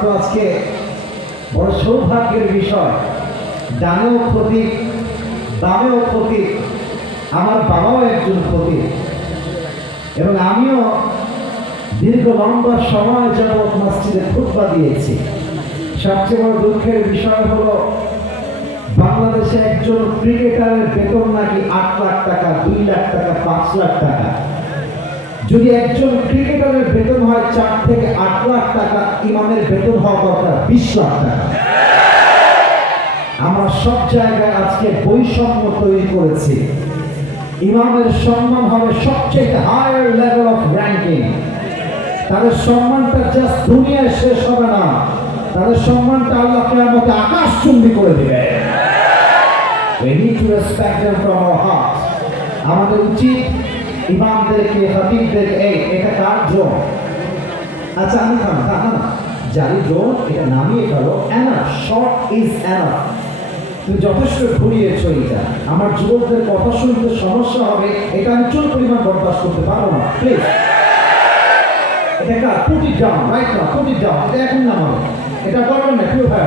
তো আজকে বড় সৌভাগ্যের বিষয়, ডানেও খতিব বামেও খতিব, আমার বাবাও একজন খতিব এবং আমিও দীর্ঘ লম্বা সময় যাবৎ মসজিদে খুতবা দিয়েছি। সবচেয়ে বড় দুঃখের বিষয় হলো বাংলাদেশে একজন ক্রিকেটারের বেতন নাকি 8 লাখ টাকা, 2 লাখ টাকা, 5 লাখ টাকা। যদি একজন ক্রিকেটারের বেতন হয় 4 থেকে 8 লাখ টাকা, ইমামের বেতন হওয়া দরকার 20 লাখ টাকা। আমরা সব জায়গায় আজকে বৈষম্য তৈরি করেছি। ইমামের সম্মান হবে সবচেয়ে হায়ার লেভেল অফ র্যাঙ্কিং। তাদের সম্মানটা জাস্ট দুনিয়ায় শেষ হবে না, তাদের সম্মানটা আল্লাহ কিয়ামতে আকাশচুম্বী করে দিবে। We need to respect them from our hearts. আমাদের উচিত ইমামদেরকে, খতিবদেরকে, এটা কার জোন? আচ্ছা আমি থাম জারি জোন, এটা নামিয়ে ফেলো। Enough, short is enough. তুমি যথেষ্ট ঘুরিয়েছ। এটা আমার যুবকদের কথা শুনতে সমস্যা হবে, এটা আমি চুল পরিমাণ বরদাস্ত করতে পারবো না। প্লিজ এটা কার? Put it down right now, put it down. এটা এখন নামাবো, এটা করবেন না প্রিয় ভাই।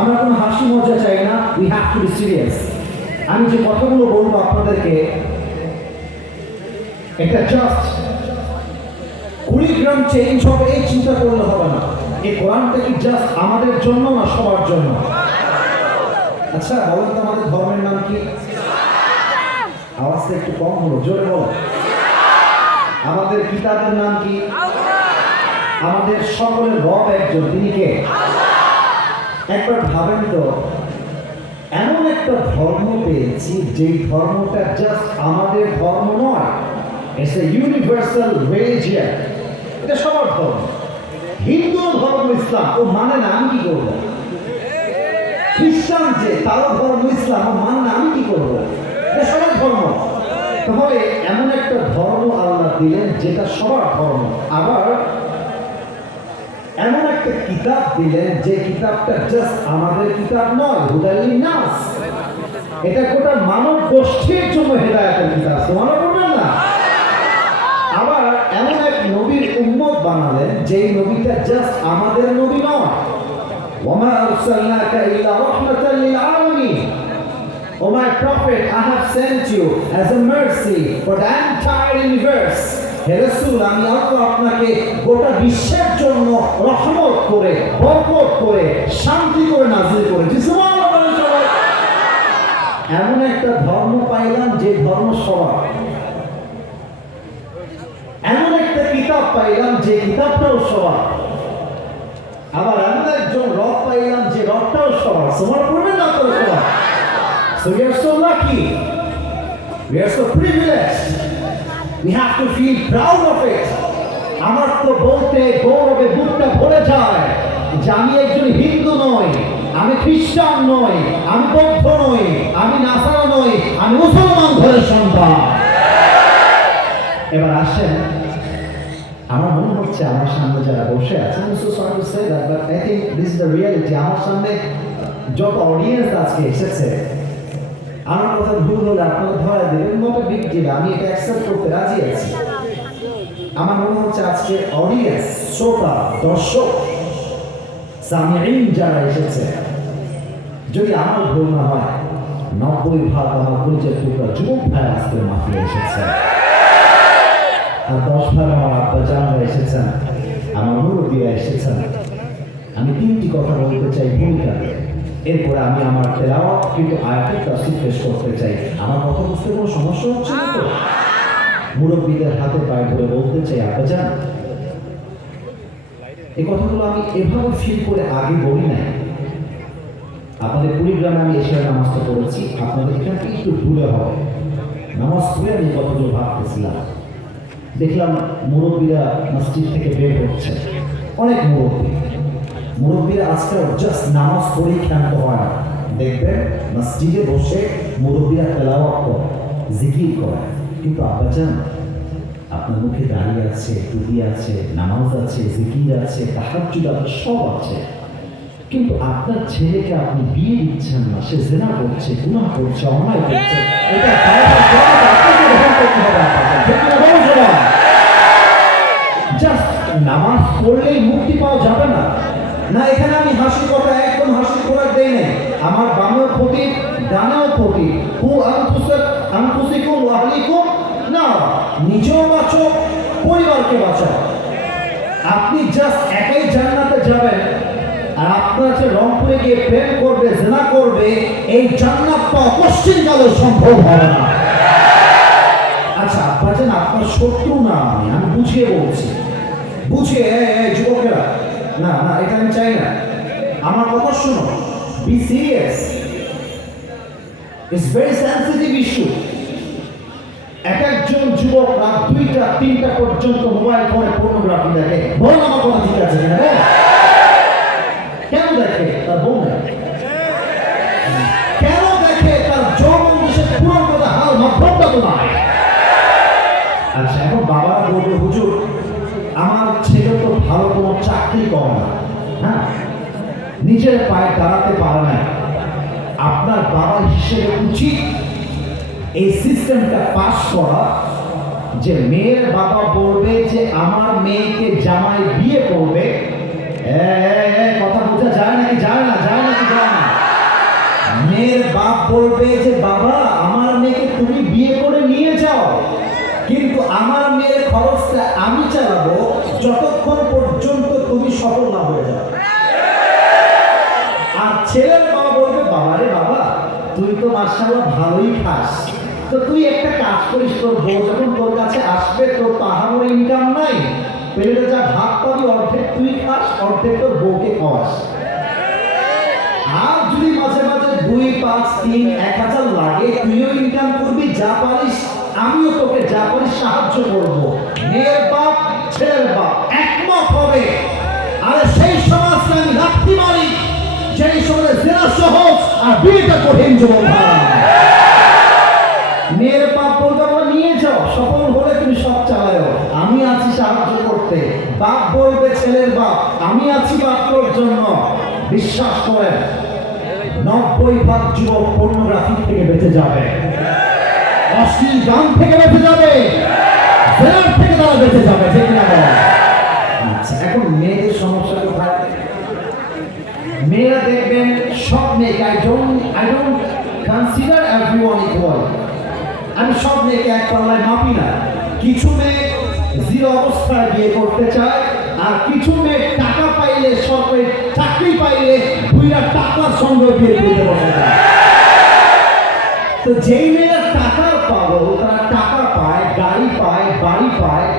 আমরা কোনো হাসি মজা চাই না, we have to be serious. আমি যে কথাগুলো বলবো আপনাদেরকে, এটা জাস্ট কুড়িগ্রাম চেঞ্জ হবে এই চিন্তা করলে হবে না। এই কোরআনটা কি জাস্ট আমাদের জন্য না সবার জন্য? আচ্ছা বলেন তো আমাদের ধর্মের নাম কি? আওয়াজটা একটু কম হলো, জোরে বলো। আমাদের কিতাবের নাম কি? আমাদের সকলের রব একজন, তিনি কে? একবার ভাবেন তো, এমন একটা ধর্ম পেয়েছি যে ধর্মটা জাস্ট আমাদের ধর্ম নয়, ইটস এ ইউনিভার্সাল রিলিজিয়ন। এটা সবার ধর্ম। হিন্দু ধর্ম ইসলাম, ও মানে না, আমি কি করবো? খ্রিস্টান যে তারও ধর্ম ইসলাম, ও মানে না, আমি কি করবো? এটা সবার ধর্ম। তাহলে এমন একটা ধর্ম আল্লাহ দিলেন যেটা সবার ধর্ম। আবার এমন একটা কিতাব দিলেন যে কিতাবটা জাস্ট আমাদের কিতাব নয়, হুদাল লিন্নাস। এটা গোটা মানব গোষ্ঠীর জন্য হেদায়েতের কিতাব, মনে করবেন না? আবার এমন এক নবীর উম্মত বানালেন যেই নবীটা জাস্ট আমাদের নবী নয়। ওয়ামা আরসালনাকা ইল্লা রাহমাতাল লিল আলামিন। O my prophet, I have sent you as a mercy for the entire universe. হে রাসূল, আমি আল্লাহ আপনাকে গোটা বিশ্বের জন্য রহমত করে, বরকত করে, শান্তি করে নাযিল করেছি। সুবহানাল্লাহ বলেন সবাই। এমন একটা ধর্ম পাইলাম যে ধর্ম সবার। এমন একটা কিতাব পাইলাম যে কিতাবটাও সবার। আবার এমন একজন রব পাইলাম যে রবটাও সবার। সুবহানাল্লাহ বলবেন না তো সবার? So we are so lucky. We are so privileged. We have to feel proud of it. আমার তো বলতে গৌরবে বুকটা ভরে যায় যে আমি একজন হিন্দু নই, আমি খ্রিস্টান নই, আমি বৌদ্ধ নই, আমি নাসারা নই, আমি মুসলমান ঘরের সন্তান। এবার আসেন, আমার মনে হচ্ছে আমার সামনে যারা বসে আছেন, I'm so sorry to say that, but I think this is the reality. আমার সামনে যত অডিয়েন্স আজকে এসেছে, আমার কথা ভুল হলে আপনারা ধরে দেবেন, নট বিগ ডিল, আমি এটা অ্যাকসেপ্ট করতে রাজি আছি। আমার মনে হচ্ছে আজকে অডিয়েন্স, শ্রোতা, দর্শক, সামিঈন যারা এসেছে, যদি আমার ভুল না হয় 90% আমার পরিচয় টুকরা যুবক ভাই আজকে মাফিয়া এসেছে, আর 10% আমার আব্বাজানরা এসেছেন, আমার মুরব্বীরা এসেছেন। আমি 3টি কথা বলতে চাই ভূমিকা, এরপরে আমি আমার তেলাওয়াত কিন্তু আয়াতের তাফসীর পেশ করতে চাই। আমার কথা বুঝতে কোনো সমস্যা হচ্ছে না তো? মুরব্বীদের হাতে পায়ে ধরে বলতে চাই, আব্বাজান, এই কথাগুলো আমি এভাবে ফিল করে আগে বলি নাই। আপনাদের কুড়িগ্রামে আমি এসে নামাজটা পড়েছি, আপনাদের এখানে একটু দূরে হবে। নামাজ পড়ে আমি কতগুলো ভাবতেছিলাম, দেখলাম মুরব্বীরা মসজিদ থেকে বের হচ্ছে, অনেক মুরব্বীরা আজকাল জাস্ট নামাজ পড়েই ক্ষান্ত হয় না। দেখবেন মসজিদে বসে মুরব্বীরা তেলাওয়াত করে, জিকির করে। কিন্তু আব্বাজান, আপনার মুখে দাঁড়িয়ে আছে, টুপি আছে, নামাজ আছে, জিকির আছে, তাহাজ্জুদ আছে, সব আছে, কিন্তু আপনার ছেলেকে আপনি বিয়ে দিচ্ছেন না, সে জিনা করছে, গুনাহ করছে, অন্যায় করছে। এটা জাস্ট নামাজ পড়লেই মুক্তি পাওয়া যাবে না। না এখানে আমি হাসি কথা একদম হাসি খোরাক দেই নাই। আমার বামেও ক্ষতি ডানেও ক্ষতি। হু আনফুসিকুম ওয়া আহলিকুম না, নিজেও বাঁচো পরিবারকে বাঁচাও। আপনি জাস্ট একাই জান্নাতে যাবেন, আর আপনার যে রংপুরে গিয়ে প্রেম করবে জিনা করবে, এই জান্নাত পাওয়া কোশ্চিন কালে সম্ভব হবে না। আচ্ছা আব্বাজান আপনার শত্রু না, আমি বুঝিয়ে বলছি, বুঝিয়ে যুবকেরা, না না এটা আমি চাই না। আমার কথা শোনো, be serious, it's very sensitive issue. এক একজন যুবক রাত 2টা 3টা পর্যন্ত মোবাইল ফোনে পর্নোগ্রাফি দেখে। বল আমার কথা ঠিক আছে কিনা? কেন দেখে? তার বউ নেই। কেন দেখে? তার যৌবন দেশে পুরো কথা হাল মাধ্যমটা তো নাই। আচ্ছা এখন বাবারা বলবে হুজুর আমার ছেলে তো ভালো কোনো চাকরি করে না, হ্যাঁ নিজের পায়ে দাঁড়াতে পারে না, আপনার বাবা হিসেবে উচিত এই সিস্টেমটা পাস করা যে মেয়ের বাবা বলবে যে আমার মেয়েকে জামাই বিয়ে করবে। কথা বোঝা যায় নাকি যায় না? যায় নাকি যায় না? মেয়ের বাপ বলবে যে বাবা আমার মেয়েকে তুমি বিয়ে করে নিয়ে যাও, কিন্তু আমার মেয়ের খরচটা আমি চালাবো যতক্ষণ পর্যন্ত তুমি সফল না হয়ে যাও। আর ছেলের বাবা বলবে বাবা রে বাবা তুই তো মাশাআল্লাহ ভালোই খাস, তো তুই একটা কাজ করিস, তোর বউ যখন তোর কাছে আসবে তোর পাহাড়ের ইনকাম নাই, পেলে যা ভাগ পাবি অর্ধেক তুই খাস অর্ধেক তোর বউকে খাওয়াস। আর যদি মাঝে মাঝে 2, 5, 3, 1000 লাগে তুইও ইনকাম করবি, যা পারিস আমিও তোকে যা পারিস সাহায্য করব। মেয়ের বাপ ছেলের বাপ একমত হবে। আর সেই সমাজকে আমি রাখতে পারি যেই সমাজে জেনা সহজ আর বিয়েটা কঠিন। যুবক মেয়ের বাপ বলবে আমরা নিয়ে যাও, সফল হলে তুমি সব চালাও, আমি আছি সাহায্য করতে। বাপ বলবে ছেলের বাপ আমি আছি বাপর জন্য। বিশ্বাস করেন 90% যুবক পর্নোগ্রাফি থেকে বেঁচে যাবে, অশ্লীল গান থেকে বেঁচে যাবে, জেনার থেকে তারা বেঁচে যাবে, ঠিক না? আচ্ছা এখন মেয়েদের সমস্যা কোথায়? মেয়েরা দেখবেন সব মেয়েকে I don't consider everyone equal, আমি সব মেয়েকে এক পাল্লায় মাপি না। কিছু মেয়ে জিরো অবস্থায় বিয়ে করতে চায়, আর কিছু মেয়ে টাকা পাইলে সরকারি চাকরি পাইলে দুইটা টাকার সঙ্গে বিয়ে করতে বসে যায়। তো যেই মেয়েরা টাকার পাগল, তারা টাকা পায়, গাড়ি পায়, বাড়ি পায়,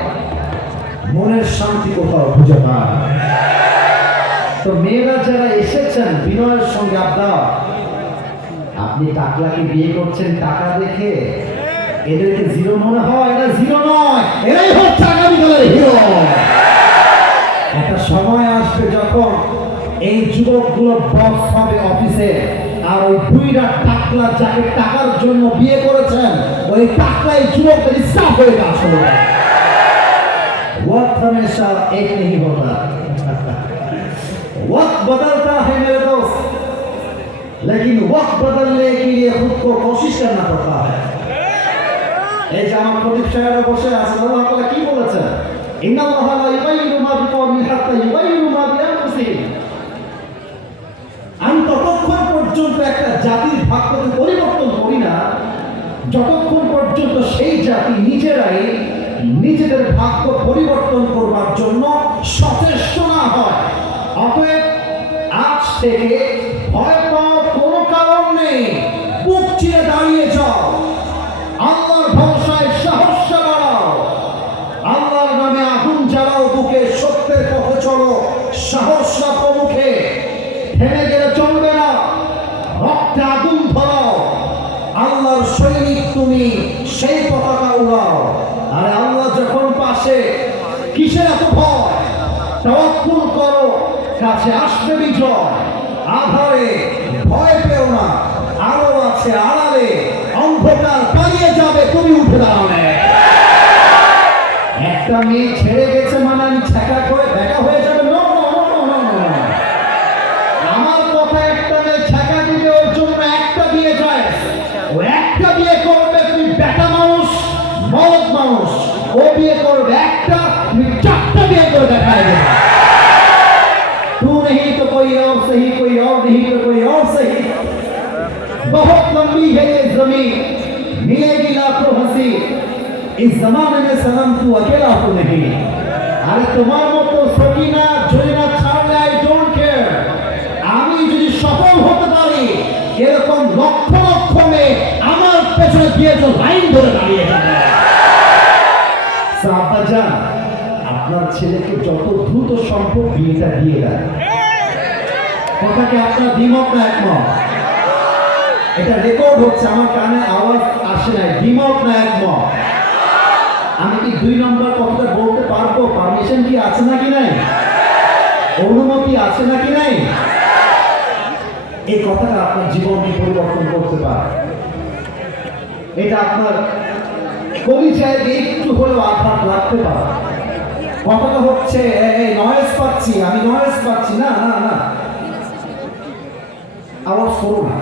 মনের শান্তি কোথাও খুঁজে পায়। তো মেয়েরা যারা এসেছেন বিনয়ের সঙ্গে আপনার, আপনি টাকলাকে বিয়ে করছেন টাকা দেখে, এদেরকে জিরো মনে হয়? এরা জিরো নয়, এরাই হচ্ছে আগামীকালের হিরো। একটা সময় আসবে যখন এই যুবকগুলো বস হবে অফিসে, আর ওই 2টা টাকলা যাকে টাকার জন্য বিয়ে করেছেন ওই টাকলাই যুবকদের ইচ্ছা হয়ে কাজ করবে। वक्त हमेशा एक नहीं होता, वक्त बदलता है मेरे दोस्त, लेकिन वक्त बदलने के लिए खुद को कोशिश करना पड़ता है। এই যে আমার প্রদীপ সাহেব বসে আছেন, আল্লাহ তাআলা কি বলেছেন? ইন্নাল্লাহা লা ইউগাইয়িরু মা বিকওমিন হাত্তা ইউগাইয়িরু মা বিআনফুসিহিম। আমি ততক্ষণ পর্যন্ত একটা জাতির ভাগ্যকে পরিবর্তন করি না যতক্ষণ পর্যন্ত সেই জাতি নিজেরাই নিজেদের ভাগ্য পরিবর্তন করবার জন্য সচেষ্ট না হয়। অতএব আজ থেকে ভয় পাওয়ার কোনো কারণ নেই, বুক চিরে দাঁড়িয়ে যাও, আল্লাহর ভরসায় সাহস বাড়াও, আল্লাহর নামে আগুন জ্বালাও বুকে, সত্যের পথে চলো, সাহস রাখো মুখে, থেমে গেলে চলবে না, রক্তে আগুন ধরাও, আল্লাহর সৈনিক তুমি, সেই পতাকা উড়াও। আরে আল্লাহ যখন পাশে, কিসের এত ভয়? তাওয়াক্কুল করো, কাছে আসবে বিজয়। আধারে ভয় পেও না, আলো আছে আড়ালে, অন্ধকার পালিয়ে যাবে তুমি উঠে দাঁড়ালে। একটা মেয়ে ছেড়ে গেছে মানে আমি ছ্যাঁকা করে দেখা হয়ে যাবে? আমার কথা একটা মেয়ে ছ্যাঁকা দিবে ওর জন্য একটা বিয়ে যায়, ও একটা বিয়ে করবে, তুমি বেটা মানুষ মরদ মানুষ, ও বিয়ে করবে একটা, তুমি 4টা বিয়ে করে দেখায় দেবে। तू नहीं तो कोई और सही, कोई और नहीं तो कोई और सही। बहुत लंबी है ये जमीन, मिलेगी लाखों हंसी, इस जमाने में सनम तू अकेला तो नहीं। अरे তোমার মতো সকিনা জয়না ছাড়লে আই ডোন্ট কেয়ার। আমি যদি সফল হতে পারি এরকম লক্ষ লক্ষ মেয়ে আমার পেছনে দিয়ে তো লাইন ধরে দাঁড়িয়ে যাবে। সাহাবাজান, আপনার ছেলেকে যত দ্রুত সম্ভব বিয়েটা দিয়ে দেন। কথাকে আপনার দ্বিমত না একমত? এটা রেকর্ড হচ্ছে, আমার কানে আওয়াজ আসে না। দ্বিমত না একমত? আমি কি 2 নম্বর কথাটা বলতে পারবো? পারমিশন কি আছে নাকি নাই? অনুমতি আছে নাকি নাই? এই কথাটা আপনার জীবনকে পরিবর্তন করতে পারে। এটা আপনার কলিজায় একটু হলেও আঘাত লাগতে পারে। কথাটা হচ্ছে এই নয়েজ পাচ্ছি, আমি নয়েজ পাচ্ছি না। না না, আওয়াজ করো না।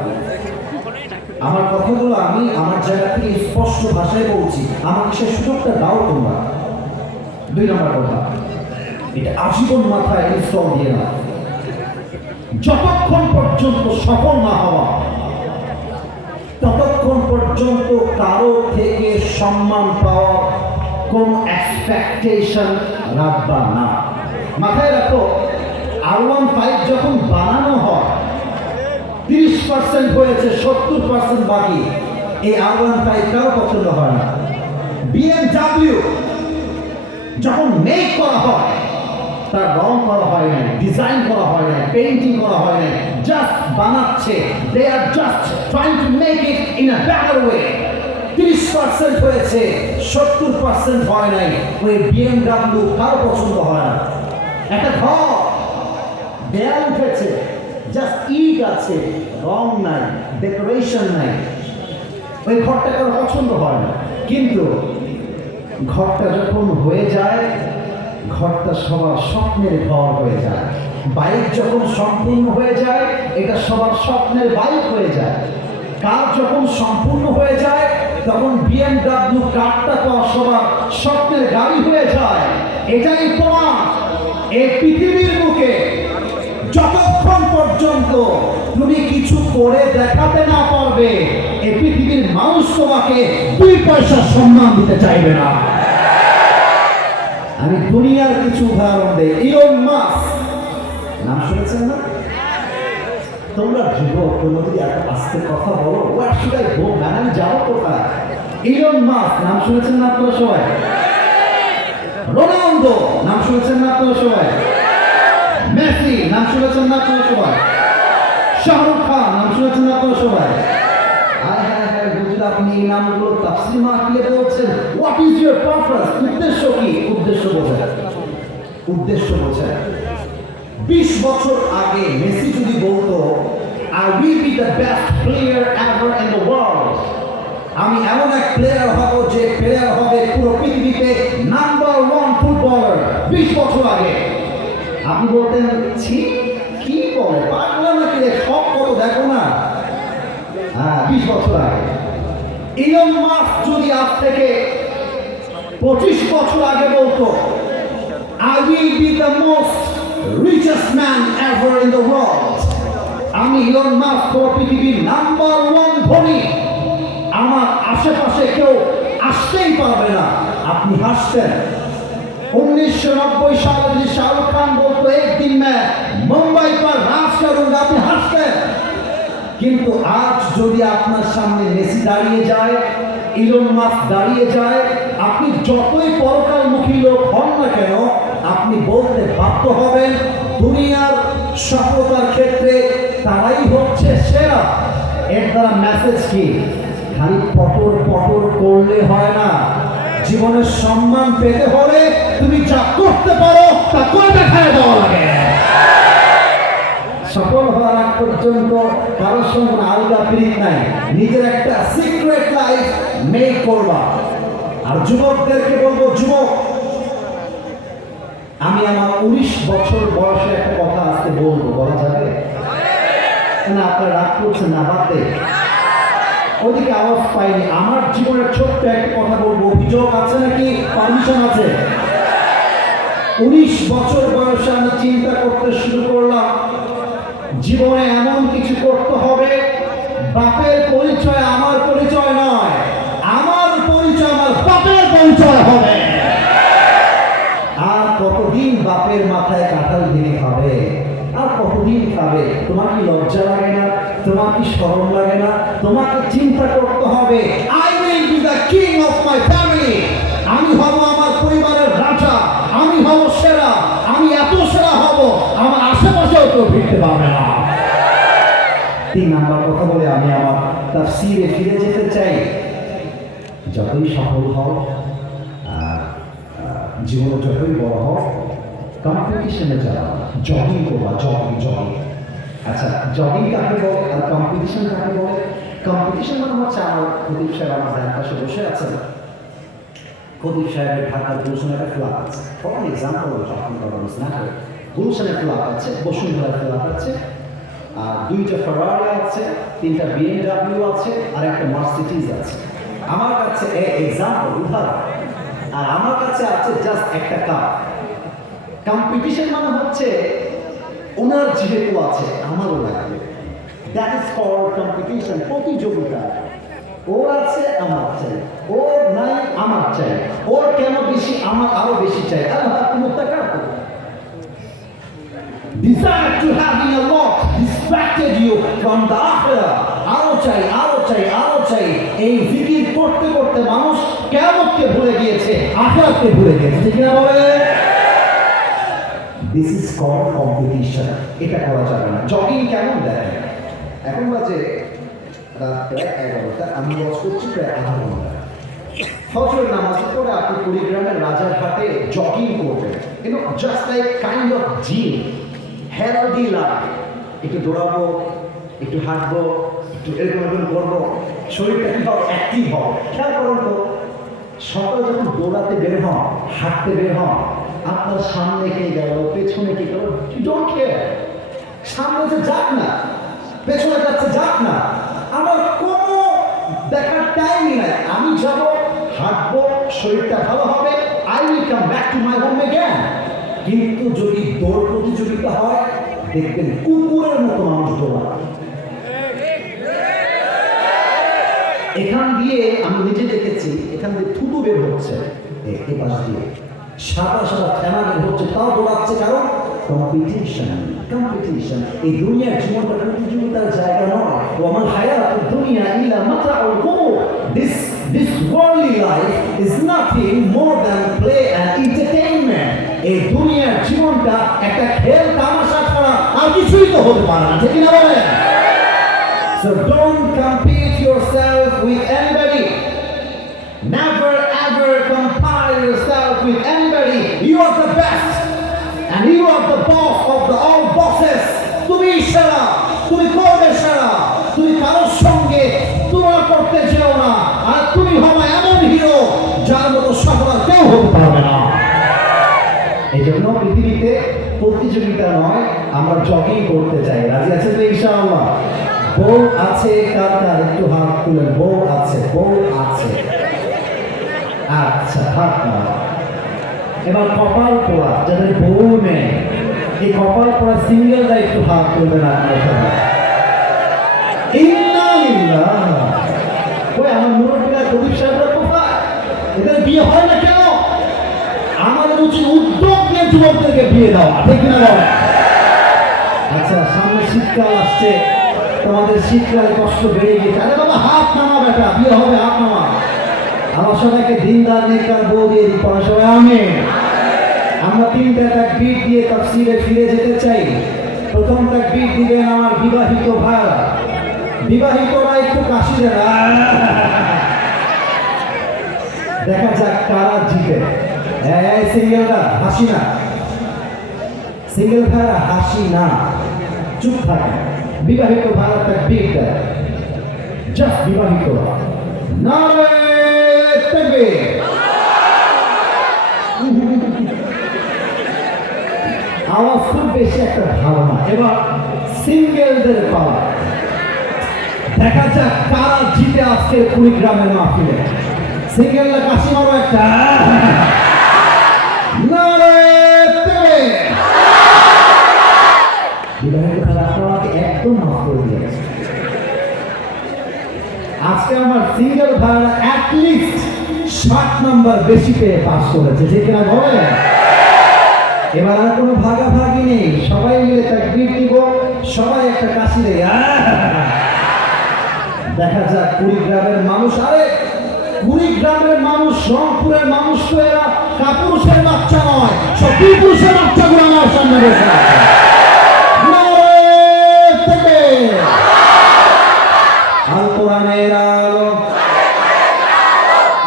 আমার কথাগুলো আমি আমার জায়গা থেকে স্পষ্ট ভাষায় বলছি, আমাকে সে সুযোগটা দাও তোমরা। 2 নম্বর কথা, এটা আজীবন মাথায় ইনস্টল দিয়ে না। যতক্ষণ পর্যন্ত সফল না হওয়া, ততক্ষণ পর্যন্ত কারো থেকে সম্মান পাওয়ার কোন এক্সপেকটেশন রাখবা না। মাথায় রাখো, R15 যখন বানানো হয় 30% হয়েছে, 70% বাকি। এই R15 কারো পছন্দ হয় না। BMW যখন মেক করা হয়, তার রং করা হয় না, ডিজাইন করা হয় না, পেইন্টিং করা হয় না, জাস্ট বানাচ্ছে। They are just trying to make it in a better way. 30% হয়েছে, 70% হয় নাই। ওই BMW কারো পছন্দ হয় না। একটা ঘর দেয়াল উঠেছে, জাস্ট ইট আছে, রং নাই, ডেকোরেশন নাই, ওই ঘরটা কারো পছন্দ হয় না। কিন্তু ঘরটা যখন হয়ে যায়, ঘরটা সবার স্বপ্নের ঘর হয়ে যায়। বাইক যখন সম্পূর্ণ হয়ে যায়, এটা সবার স্বপ্নের বাইক হয়ে যায়। কার যখন সম্পূর্ণ হয়ে যায়, তখন BMW কারটা পাওয়া সবার স্বপ্নের গাড়ি হয়ে যায়। এটাই প্রমাণ, এই পৃথিবীর বুকে যতক্ষণ পর্যন্ত তুমি কিছু করে দেখাতে না পারবে, এই পৃথিবীর মানুষ তোমাকে 2 পয়সা সম্মান দিতে চাইবে না। আমি দুনিয়ার কিছু উদাহরণ দেই। ইলন মাস্ক নাম শুনেছেন না? তোমরা যুবক, তোমরা যদি এত আস্তে কথা বলো, what should I go man, আমি যাবো কোথায়? ইলন মাস্ক নাম শুনেছেন না আপনারা সবাই? রোনাল্ডো নাম শুনেছেন না আপনারা সবাই? মেসি নাম শুনেছেন না আপনারা সবাই? শাহরুখ খান নাম শুনেছেন না আপনারা সবাই? আপনি এই নামগুলো তাফসীর মাহফিলে বলছেন। What is your purpose? উদ্দেশ্য কি? উদ্দেশ্য বোঝেন, উদ্দেশ্য বোঝেন। 20 বছর আগে মেসি যদি বলতো, I will be the best player ever in the world, আমি এমন এক প্লেয়ার হব যে প্লেয়ার হবে পুরো পৃথিবীতে নাম্বার 1 ফুটবলার, 20 বছর আগে আপনি বলতেন, ছি কি বলে, পাগলা নাকি রে, সব কত দেখো না। 20 বছর আগে। ইলন মাস্ক যদি আজ থেকে 25 বছর আগে বলতো, I will be the most richest man ever in the world, আমি ইলন মাস্ক পুরো পৃথিবীর নাম্বার 1 ধনী, আমার আশেপাশে কেউ আসতেই পারবে না, আপনি হাসতেন। 1990 সালে যদি শাহরুখ খান বলতো, এক দিন मैं মুম্বাই पर राज करूंगा, আপনি হাসতেন। কিন্তু আজ যদি আপনার সামনে মেসি দাঁড়িয়ে যায়, ইলন মাস্ক দাঁড়িয়ে যায়, আপনি যতই পরকালমুখী লোক হন না কেন, আপনি বলতে বাধ্য হবেন দুনিয়ার সফলতার ক্ষেত্রে তারাই হচ্ছে সেরা। এর দ্বারা মেসেজ কি? খালি পটর পটর করলে হয় না। জীবনের সম্মান পেতে হলে তুমি যা করতে পারো তা করে দেখায় দেওয়া লাগে। সফল হওয়ার আগ পর্যন্ত কারোর সঙ্গে আলগা পিরিত নাই, নিজের একটা সিক্রেট লাইফ মেক করবা। আর যুবকদেরকে বলবো, যুবক, আমি আমার 19 বছর বয়সে একটা কথা আজকে বলবো, বলা যাবে না? আপনারা রাগ করছেন না? বাদ দে, ওদিকে আওয়াজ পাইনি। আমার জীবনের ছোট্ট একটা কথা বলবো, অভিযোগ আছে নাকি? পারমিশন আছে? 19 বছর বয়সে আমি চিন্তা করতে শুরু করলাম জীবনে এমন কিছু করতে হবে, বাপের পরিচয় আমার পরিচয় নয়, আমার পরিচয় আমার বাপের পরিচয় হবে। আর কতদিন বাপের মাথায় কাঁঠাল ভেঙে খাবে? আর কতদিন খাবে? তোমার কি লজ্জা লাগে না? তোমার কি শরম লাগে না? তোমাকে চিন্তা করতে হবে, I will be the king of my family. আমি হব আমার পরিবারের রাজা, আমি হব সেরা, আমি এত সেরা হব আমার আশেপাশেও কেউ ভিড়তে পারবে না। 3 নাম্বার কথা বলে আমি আমার তাফসীরে ফিরে যেতে চাই। যতই সফল হও, জীবনে যতই বড় হও, কম্পিটিশনে যারা জগিং করবা, জগিং। আচ্ছা, জগিং কাকে বলে আর কম্পিটিশন কাকে বলে? কম্পিটিশন মানে হচ্ছে আমার খতিব সাহেব আমার ডান পাশে বসে আছেন। খতিব সাহেবের ঢাকার গুলশানের একটা ফ্ল্যাট আছে। ফর এক্সাম্পল যখন কথা না করে, গুলশানের ফ্ল্যাট আছে, বসুন্ধরার ফ্ল্যাট আছে, আর 2টা ফেরারি আছে, 3টা BMW আছে, আর একটা মার্সিডিজ আছে। আমার কাছে এক্সাম্পল উদাহরণ, আর আমার কাছে আছে জাস্ট একটা কার। কম্পিটিশন মানে হচ্ছে ওনার যেহেতু আছে আমারও লাগবে, দ্যাট ইজ কল্ড কম্পিটিশন, প্রতিযোগিতা। ওর আছে আমার চাই, ওর নাই আমার চাই, ওর কেন বেশি আমার আরো বেশি চাই। আল্লাহ কোনো টাকা desire to have in a lot distracted you from the akhirah. আরো চাই, আরো চাই, আরো চাই। এই জিকির করতে করতে মানুষ কিয়ামতকে ভুলে গিয়েছে, আখিরাতকে ভুলে গিয়েছে। ঠিক না বলে? This is called competition. এটা করা যাবে না। জগিং কেমন দেখেন, এখন বাজে রাত প্রায় 11টা, আমি ওয়াচ করছি প্রায় আধা ঘন্টা। ফজরের নামাজ পড়ে আপনি কুড়িগ্রামের রাজারহাটে জগিং করবেন, just like kind of gym, healthy life. একটু দৌড়াবো, একটু হাঁটবো, একটু এরকম করবো, শরীরটা কি হবে, অ্যাক্টিভ হবে। খেয়াল করুন তো, সকালে যখন দৌড়াতে বের হন, হাঁটতে বের হন, আপনার সামনে কে গেল, পেছনে কে গেল, ইউ ডোন্ট কেয়ার। সামনে যে যাক না, পেছনে যাচ্ছে যাক না, আমার কোনো দেখার টাইমই নাই। আমি যাব, হাঁটবো, শরীরটা ভালো হবে, I will come back to my home again. কিন্তু যদি দৌড় প্রতিযোগিতা হয়, দেখবেন কুকুরের মতো মানুষ দৌড়ায়। এখান দিয়ে আমি নিজে দেখেছি, এখান দিয়ে থুতু বের হচ্ছে, এই পাশ দিয়ে সাদা সাদা ফেনা বের হচ্ছে, তাও দৌড়াচ্ছে। কারণ কম্পিটিশন। এই দুনিয়ার জীবনটা প্রতিযোগিতার জায়গা নয়। ওয়ামাল হায়াতুদ দুনিয়া ইল্লা মাতাউল গুরুর। This worldly life is nothing more than play and entertainment. এই দুনিয়ার জীবনটা একটা খেল তামাশা ছাড়া আর কিছুই তো হতে পারে না। ঠিক না বলেন? So don't compete yourself with anybody. Never ever compare yourself with anybody. You are the best and you are the boss of the all bosses. তুমি সেরা, তুমি করবে সেরা, তুমি কারোর সঙ্গে তুলনা করতে যেও না। আর তুমি হবে এমন হিরো যার মতো সফল কেউ হতে পারবে না। এই জন্য পৃথিবীতে প্রতিযোগিতা নয়, আমরা জগিং করতে চাই। রাজি আছে তো ইনশাআল্লাহ? বউ আছে কার কার, একটু হাত তুলেন। বউ আছে, বউ আছে। আচ্ছা, হাত না। এবার কপাল পোড়া, যাদের বউ নেই, এই কপাল পোড়া সিঙ্গেলরা একটু হাত তুলবেন আপনার সাথে। ওই আমার মুরব্বীরা প্রদীপ সাহেবরা কোথায়? এদের বিয়ে হয় না কেন? আমাদের উচিত উদ্যোগ নিয়ে যুবকদেরকে বিয়ে দেওয়া। ঠিক না বলে? আচ্ছা, সামনে শীতকাল আসছে, তোমাদের শীতকালে কষ্ট বেড়ে গেছে। আরে বাবা, হাত নামা বেটা, বিয়ে হবে, হাত নামা। আমার সবাইকে দিনদার নেককার বউ দিয়ে দিই, পড়া সবাই আমিন। আমরা 3টা তাকবীর দিয়ে তাফসীরে ফিরে যেতে চাই। প্রথম তাকবীর দিবেন আমার বিবাহিত ভাইরা। বিবাহিতরা একটু কাশি দেন। দেখা যাক কারা জিতে। সিঙ্গেলরা হাসি না, সিঙ্গেল ভাইরা হাসি না, চুপ থাকে। বিবাহিত ভাইরা তাকবীর দেয়, জাস্ট বিবাহিত। নারে তাকবীর। আওয়াজ খুব বেশি একটা ভালো না। এবার সিঙ্গেলদের পাওয়া, দেখা যাক কারা জিতে আজকে কুড়িগ্রামের মাহফিলে। সিঙ্গেলরা কাশি মারো একটা। নারে তাকবীর। বিবাহিত ভাইরা আপনারা আমাকে একদম মাফ করে দিয়েছে। আজকে আমার সিঙ্গেল ভাইরা অ্যাটলিস্ট 60 নাম্বার বেশি পেয়ে পাস করেছে, ঠিক না বলে? এবার আর কোনো ভাগাভাগি নেই, সবাই মিলে তাকবীর দিব, সবাই একটা কাশি দেয়। দেখা যাক কুড়িগ্রামের মানুষ, আরে কুড়িগ্রামের মানুষ, রংপুরের মানুষ তো এরা কাপুরুষের বাচ্চা নয়, সব পুরুষের বাচ্চাগুলো আমার সামনে বসে আছে। নারে তাকবীর! আল কোরআনের আলো,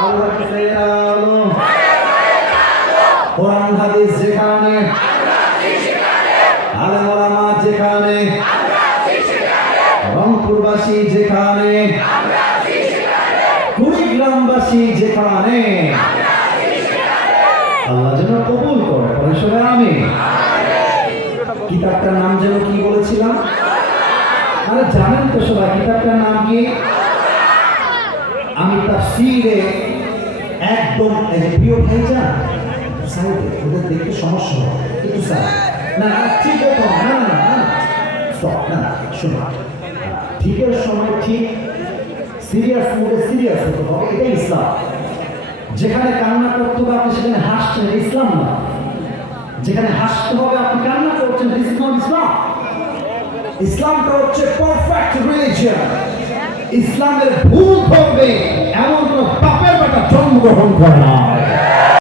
আল হাদিসের আলো, কোরআন হাদিস যেখানে, আলেম ওলামা যেখানে, রংপুরবাসী যেখানে, কুড়িগ্রামবাসী যেখানে, আল্লাহ যেন কবুল করে। পরমেশ্বরের আমিন। কিতাবটার নাম যেন কি বলেছিলাম? আরে জানেন তো সবাই কিতাবটার নাম কি? আমি তাফসীরে একদম এই যে প্রিয় ভাইজান সাইডে ওদের দেখতে সমস্যা হয় একটু স্যার, না ঠিক আছে, না না না না স্টপ, না শুনো, ঠিকের সময় ঠিক, সিরিয়াস মোডে সিরিয়াস হতে হবে, এটাই ইসলাম। যেখানে কান্না করতে হবে আপনি সেখানে হাসছেন, ইসলাম না। যেখানে হাসতে হবে আপনি কান্না করছেন, দিস ইজ নট ইসলাম। ইসলামটা হচ্ছে পারফেক্ট রিলিজিয়ন। ইসলামের ভুল ধরবে এমন কোন পাপের বেটা জন্মগ্রহণ করে না।